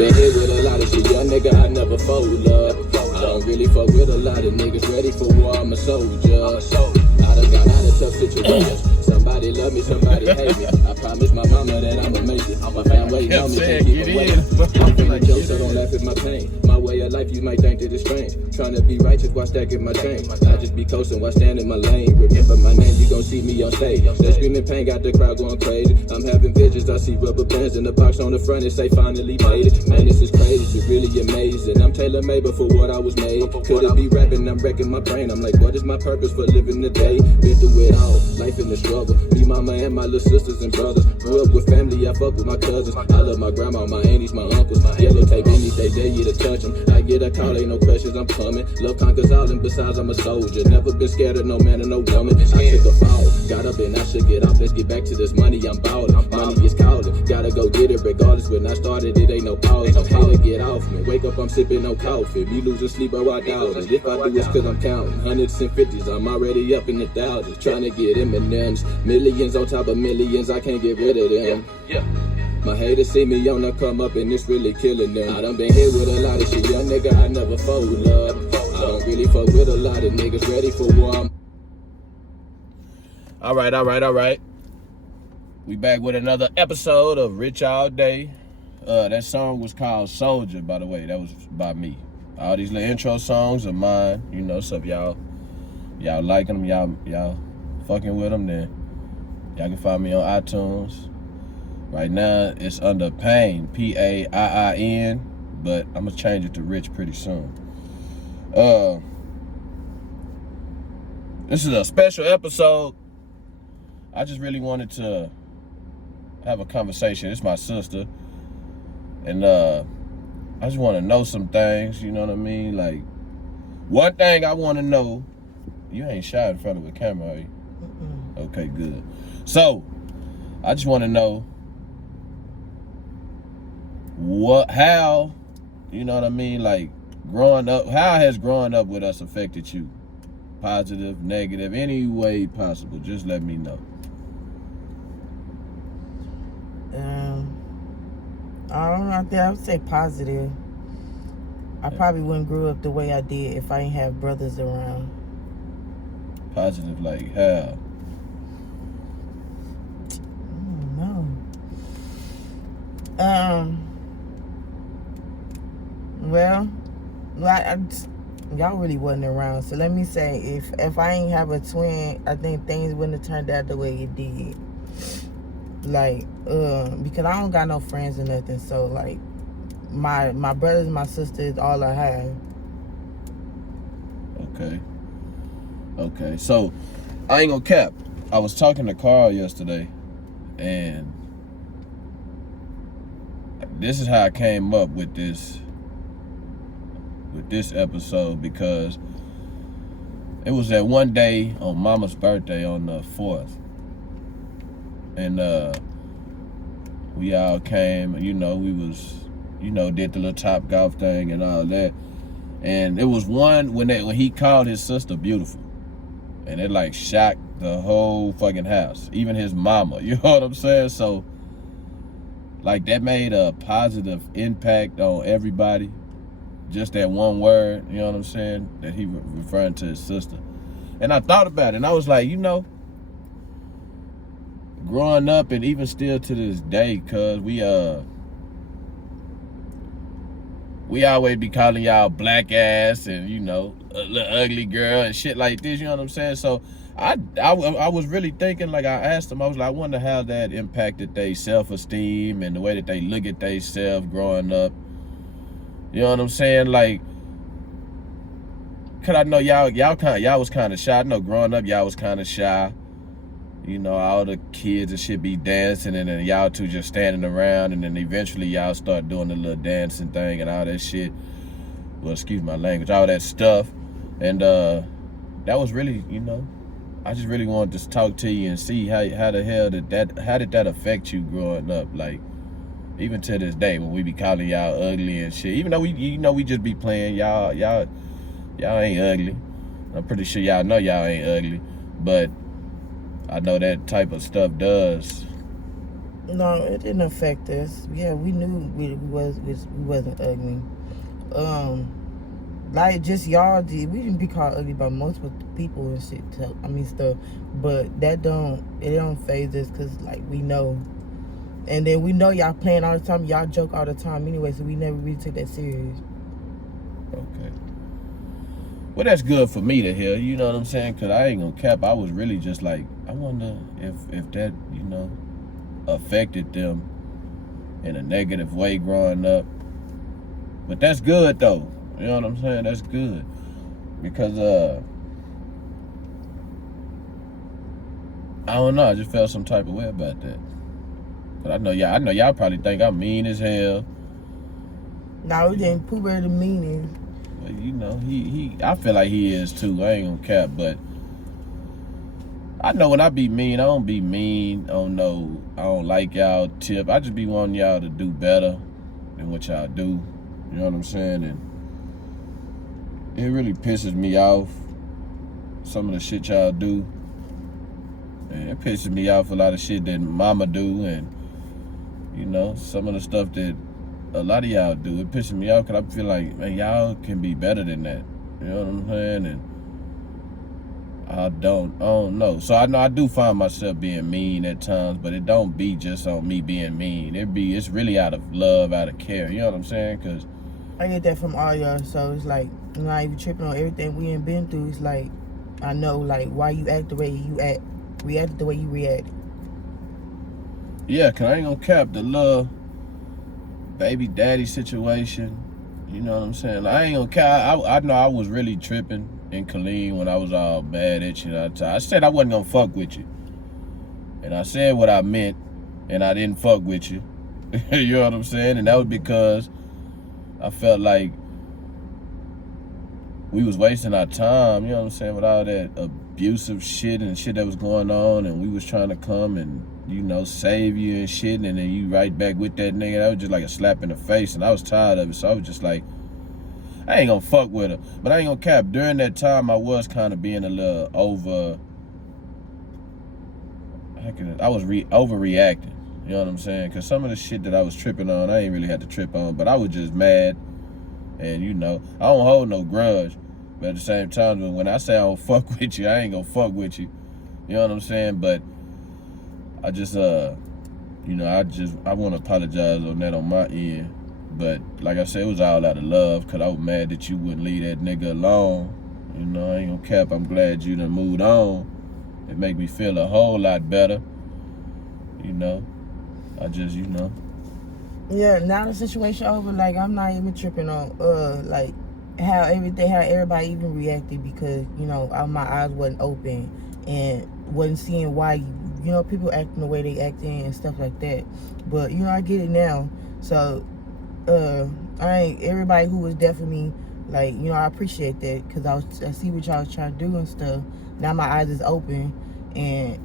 been hit with a lot of shit, young nigga, I never fold up. I don't really fuck with a lot of niggas, ready for war, I'm a soldier. I done got out of tough situations. Somebody love me, somebody hate me. I promise my mama that I'ma make it. My family waiting on me, can't keep away. I'm feeling joke, so don't laugh at my pain. My way of life, you might think that it's strange. Trying to be righteous while stacking my chain. I just be coasting while standing my lane. Remember my name, you gon' see me on stage. That screaming pain got the crowd going crazy. I'm having visions, I see rubber bands in the box on the front and say finally made it. Man, this is crazy, it's really amazing. I'm tailor-made for what I was made. Could it be rapping? I'm wrecking my brain. I'm like, what is my purpose for living today? Been through it all, life in the struggle. Me, mama, and my little sisters and brothers. Grew up with family, I fuck with my cousins. I love my grandma, my aunties, my uncles. Yellow tape, any day, dare you to touch them. I get a call, ain't no questions, I'm coming. Love conquers all, and besides, I'm a soldier. Never been scared of no man or no woman. I took a fall, got up and I should get off. Let's get back to this money, I'm ballin'. Money is calling, gotta go get it regardless. When I started, it ain't no pause. I'm here to get off me. Wake up, I'm sipping no coffee. Me losing sleep, bro, I doubt it. If I do, it's cause I'm counting. Hundreds and fifties, I'm already up in the thousands. Trying to get M&M's. Millions on top of millions, I can't get rid of them. My haters see me on the come up and it's really killing them. I done been hit with a lot of shit, young nigga, I never fold up. I don't really fuck with a lot of niggas, ready for war. All right. We back with another episode of Rich All Day. That song was called Soldier, by the way. That was by me. All these little intro songs are mine. You know, so if y'all liking them, y'all fucking with them, then y'all can find me on iTunes. Right now, it's under Pain, P-A-I-I-N, but I'm gonna change it to Rich pretty soon. This is a special episode. I just really wanted to have a conversation. It's my sister, and I just want to know some things. You know what I mean? Like, one thing I want to know. You ain't shy in front of a camera, are you? Okay, good. So, I just want to know how, you know what I mean? Like, growing up, how has growing up with us affected you? Positive, negative, any way possible. Just let me know. I don't know. I think I would say positive. I probably wouldn't grow up the way I did if I didn't have brothers around. Positive, like how? I don't know. Well, y'all really wasn't around. So let me say, if I ain't have a twin, I think things wouldn't have turned out the way it did. Like, because I don't got no friends or nothing. So like, my brothers and my sister is all I have. Okay. So, I ain't gonna cap. I was talking to Carl yesterday, and this is how I came up with this episode, because it was that one day on Mama's birthday on the 4th, and we all came. You know, we was, did the little Top Golf thing and all that, and it was one when he called his sister beautiful, and it like shocked the whole fucking house, even his mama. You know what I'm saying? So, like, that made a positive impact on everybody. Just that one word, you know what I'm saying, that he referring to his sister. And I thought about it, and I was like, growing up, and even still to this day, cause we always be calling y'all black ass and, a little ugly girl and shit like this, you know what I'm saying? So I was really thinking, like, I asked them, I was like, I wonder how that impacted their self-esteem and the way that they look at themselves growing up. You know what I'm saying? Like, cause I know y'all was kind of shy. I know growing up y'all was kind of shy. All the kids and shit be dancing, and then y'all two just standing around, and then eventually y'all start doing the little dancing thing and all that shit. Well, excuse my language, all that stuff. And that was really, I just really wanted to talk to you and see how the hell how did that affect you growing up? Like, even to this day, when we be calling y'all ugly and shit, even though we just be playing, y'all ain't ugly. I'm pretty sure y'all know y'all ain't ugly, but I know that type of stuff does No, it didn't affect us. Yeah, we knew we wasn't ugly. Like just y'all did. We didn't be called ugly by multiple people and shit. I mean stuff, but it don't phase us because like we know, and then we know y'all playing all the time. Y'all joke all the time anyway, so we never really took that serious. Okay. Well, that's good for me to hear. You know what I'm saying? Cause I ain't gonna cap. I was really just like, I wonder if that affected them in a negative way growing up. But that's good though. You know what I'm saying? That's good. Because I don't know, I just felt some type of way about that. But I know y'all probably think I'm mean as hell. No, we didn't. Pooh Bear the meanest. But he I feel like he is too. I ain't gonna cap, but I know when I be mean, I don't be mean. I don't like y'all tip. I just be wanting y'all to do better than what y'all do. You know what I'm saying? And it really pisses me off, some of the shit y'all do. And it pisses me off a lot of shit that mama do, and some of the stuff that a lot of y'all do. It pisses me off because I feel like, man, y'all can be better than that. You know what I'm saying? And I don't know. So I know I do find myself being mean at times, but it don't be just on me being mean. It's really out of love, out of care. You know what I'm saying? Because I get that from all y'all, so it's like I'm not even tripping on everything we ain't been through. It's like I know like why you act the way you act, react the way you react. Yeah, cause I ain't gonna cap the little baby daddy situation. You know what I'm saying? I ain't gonna cap. I know I was really tripping in Killeen when I was all mad at you. I said I wasn't gonna fuck with you, and I said what I meant, and I didn't fuck with you. You know what I'm saying? And that was because I felt like we was wasting our time, you know what I'm saying, with all that abusive shit and shit that was going on, and we was trying to come and, save you and shit, and then you right back with that nigga. That was just like a slap in the face, and I was tired of it, so I was just like, I ain't gonna fuck with her. But I ain't gonna cap, during that time, I was kind of being a little overreacting, you know what I'm saying, because some of the shit that I was tripping on, I ain't really had to trip on, but I was just mad. And I don't hold no grudge, but at the same time, when I say I don't fuck with you, I ain't gonna fuck with you. You know what I'm saying? But I just, I want to apologize on that on my end. But like I said, it was all out of love, because I was mad that you wouldn't leave that nigga alone. I ain't gonna cap. I'm glad you done moved on. It make me feel a whole lot better. I just, Yeah, now the situation over, like I'm not even tripping on like how everybody even reacted, because my eyes wasn't open and wasn't seeing why people acting the way they acting and stuff like that. But I get it now. So everybody who was there for me, like I appreciate that, because I see what y'all was trying to do and stuff. Now my eyes is open, and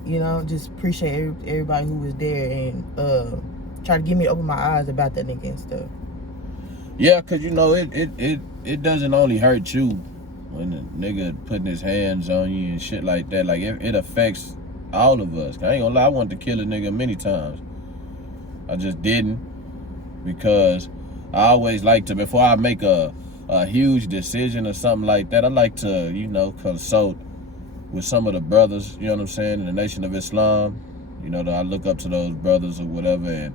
just appreciate everybody who was there and try to get me to open my eyes about that nigga and stuff. Yeah, cause it doesn't only hurt you when the nigga putting his hands on you and shit like that. Like it affects all of us. I ain't gonna lie, I wanted to kill a nigga many times. I just didn't, because I always like to, before I make a huge decision or something like that, I like to consult with some of the brothers, you know what I'm saying, in the Nation of Islam. I look up to those brothers or whatever, and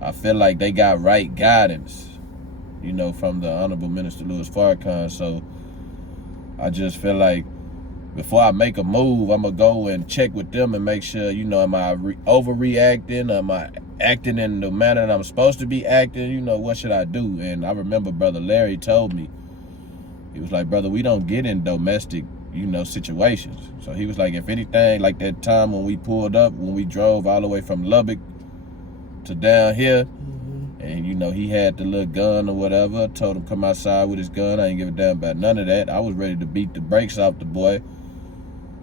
I feel like they got right guidance, from the Honorable Minister Louis Farrakhan. So I just feel like before I make a move, I'm going to go and check with them and make sure, am I overreacting? Am I acting in the manner that I'm supposed to be acting? What should I do? And I remember Brother Larry told me, he was like, brother, we don't get in domestic, situations. So he was like, if anything, like that time when we pulled up, when we drove all the way from Lubbock to down here, and he had the little gun or whatever, told him come outside with his gun. I ain't give a damn about none of that. I was ready to beat the brakes off the boy.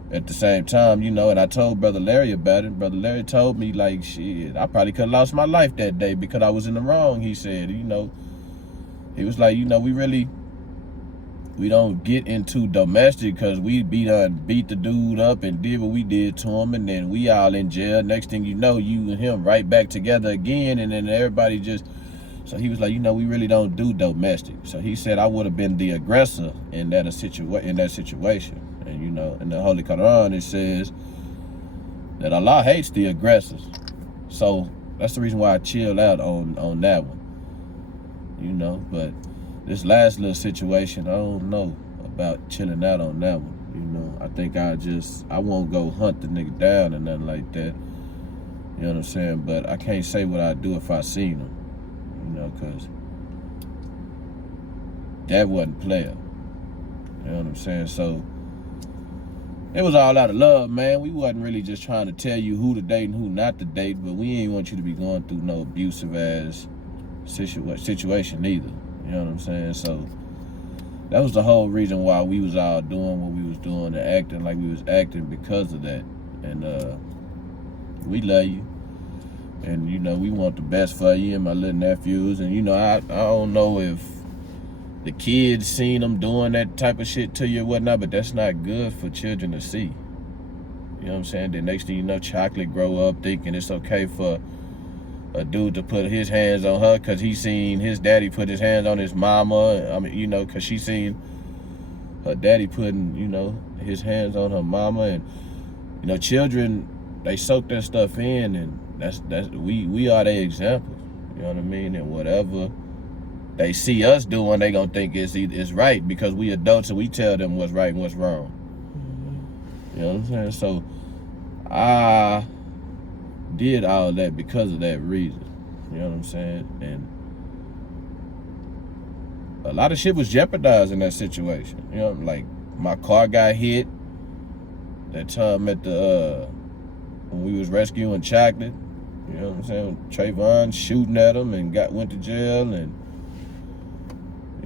At the same time, and I told Brother Larry about it. Brother Larry told me, like, shit, I probably could have lost my life that day because I was in the wrong, he said. He was like, we really we don't get into domestic because we beat the dude up and did what we did to him, and then we all in jail. Next thing you know, you and him right back together again, and then everybody just. So he was like, we really don't do domestic. So he said I would have been the aggressor in that situation. And in the Holy Quran it says that Allah hates the aggressors. So that's the reason why I chilled out on that one. But this last little situation, I don't know about chilling out on that one. I think I won't go hunt the nigga down or nothing like that. You know what I'm saying? But I can't say what I'd do if I seen him. Because that wasn't player. You know what I'm saying? So it was all out of love, man. We wasn't really just trying to tell you who to date and who not to date, but we ain't want you to be going through no abusive ass situation either. You know what I'm saying? So that was the whole reason why we was all doing what we was doing and acting like we was acting, because of that. And we love you. And, we want the best for you and my little nephews. And, I don't know if the kids seen them doing that type of shit to you or whatnot, but that's not good for children to see. You know what I'm saying? The next thing you know, Chocolate grow up thinking it's okay for a dude to put his hands on her because he seen his daddy put his hands on his mama. I mean, because she seen her daddy putting, his hands on her mama. And, children, they soak that stuff in, and we are their examples. You know what I mean? And whatever they see us doing, they gonna think it's right because we adults and we tell them what's right and what's wrong. You know what I'm saying? So I did all that because of that reason. You know what I'm saying? And a lot of shit was jeopardized in that situation. Like my car got hit that time at when we was rescuing Chocolate. You know what I'm saying? Trayvon shooting at him and went to jail, and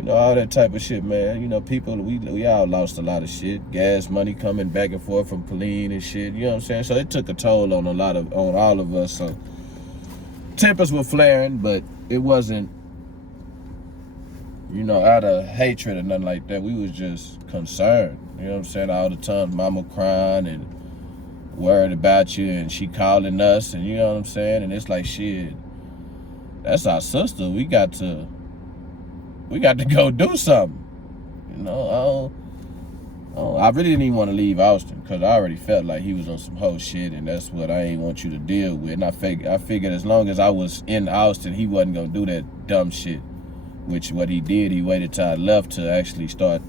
all that type of shit, man. People, we all lost a lot of shit. Gas money coming back and forth from Colleen and shit. You know what I'm saying? So it took a toll on all of us. So tempers were flaring, but it wasn't, out of hatred or nothing like that. We was just concerned. You know what I'm saying? All the time, mama crying and worried about you, and she calling us, and you know what I'm saying? And it's like, shit, that's our sister. We got to go do something. I really didn't even want to leave Austin because I already felt like he was on some whole shit, and that's what I ain't want you to deal with. And I figured as long as I was in Austin, he wasn't gonna do that dumb shit. Which what he did, he waited till I left to actually start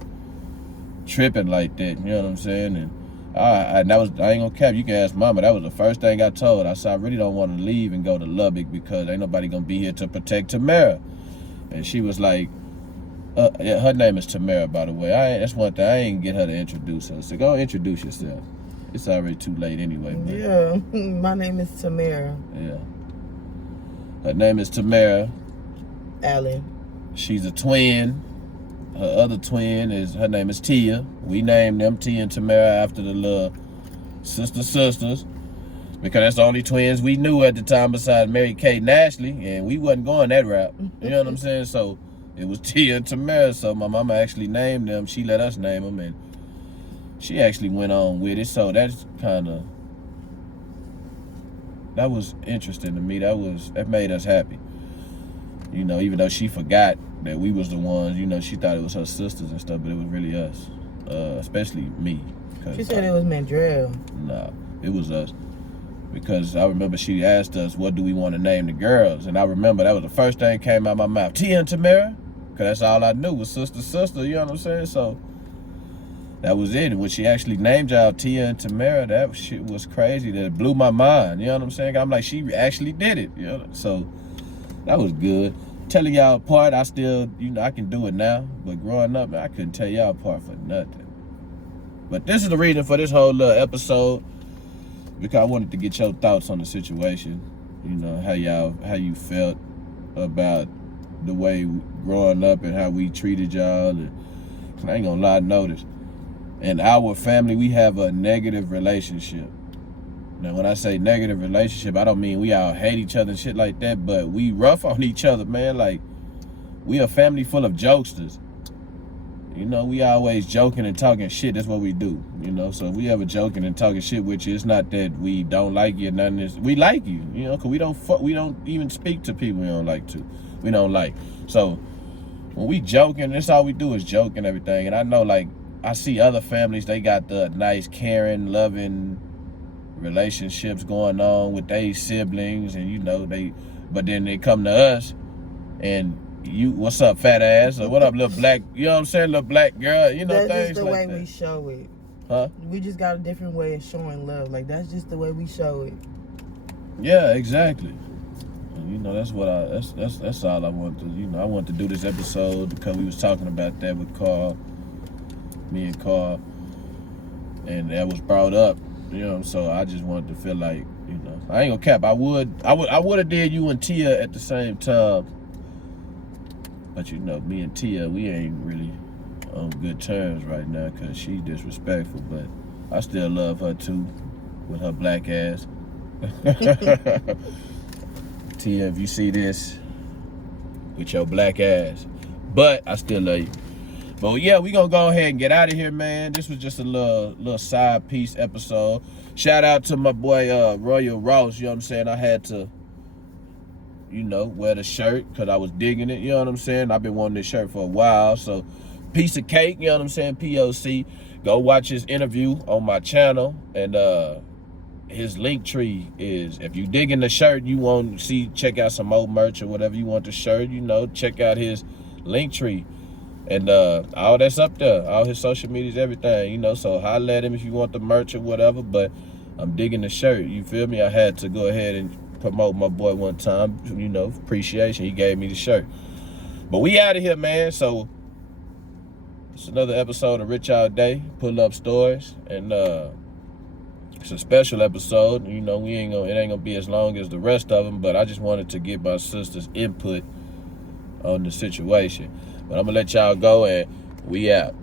tripping like that. You know what I'm saying? And I ain't gonna cap. You can ask Mama. That was the first thing I told. I said I really don't want to leave and go to Lubbock because ain't nobody gonna be here to protect Tamara. And she was like, yeah, her name is Tamara, by the way. That's one thing. I ain't get her to introduce her. So go introduce yourself. It's already too late anyway. But yeah, my name is Tamara. Yeah. Her name is Tamara Allen. She's a twin. Her other twin her name is Tia. We named them Tia and Tamara after the little sisters. Because that's the only twins we knew at the time besides Mary Kate and Ashley. And we wasn't going that route. You know what I'm saying? So it was Tia and Tamara. So my mama actually named them. She let us name them. And she actually went on with it. So that's that was interesting to me. That made us happy. Even though she forgot that we was the ones, she thought it was her sisters and stuff, but it was really us. Especially me. She said it was Mandrell. No, it was us. Because I remember she asked us, what do we want to name the girls? And I remember that was the first thing that came out of my mouth. Tia and Tamara? Because that's all I knew was sister, you know what I'm saying? So that was it. And when she actually named y'all Tia and Tamara, that shit was crazy. That blew my mind, you know what I'm saying? I'm like, she actually did it, So that was good. Telling y'all apart, I still, I can do it now. But growing up, I couldn't tell y'all apart for nothing. But this is the reason for this whole little episode. Because I wanted to get your thoughts on the situation. How you felt about the way growing up and how we treated y'all. And I ain't gonna lie, notice. In our family, we have a negative relationship. Now, when I say negative relationship, I don't mean we all hate each other and shit like that, but we rough on each other, man. Like, we a family full of jokesters. you know, we always joking and talking shit. That's what we do, you know. So if we ever joking and talking shit with you, it's not that we don't like you, nothing. We like you, you know, because we don't even speak to people we don't like. So when we joking, that's all we do is joke and everything. And I know, like, I see other families, they got the nice, caring, loving relationships going on with their siblings, and you know, but then they come to us and you, what's up, fat ass, or what up, little black, you know what I'm saying, little black girl, you know, that's things just the like way that. we show it. Huh? We just got a different way of showing love. Like, that's just the way we show it. Yeah, exactly. And, you know, that's what that's all I want to, you know, I want to do this episode because we was talking about that with Carl, me and Carl, and that was brought up, you know, so I just wanted to feel like, you know, I ain't gonna cap. I would have did you and Tia at the same time, but you know, me and Tia, we ain't really on good terms right now because she's disrespectful, but I still love her too, with her black ass. Tia, if you see this, with your black ass, but I still love you. But yeah, we gonna go ahead and get out of here, man. This was just a little side piece episode. Shout out to my boy Royal Ross, you know what I'm saying? I had to, you know, wear the shirt because I was digging it, you know what I'm saying? I've been wanting this shirt for a while, so piece of cake, you know what I'm saying? POC. Go watch his interview on my channel, and his link tree is, if you dig in the shirt, you want to see, check out some old merch or whatever you want the shirt, you know, check out his link tree. And all that's up there, all his social medias, everything, you know, so holler at him if you want the merch or whatever, but I'm digging the shirt, you feel me? I had to go ahead and promote my boy one time, you know, appreciation, he gave me the shirt. But we out of here, man, so it's another episode of Rich All Day, Pull Up Stories, and it's a special episode, you know, it ain't gonna be as long as the rest of them, but I just wanted to get my sister's input on the situation. But I'm gonna let y'all go, and we out.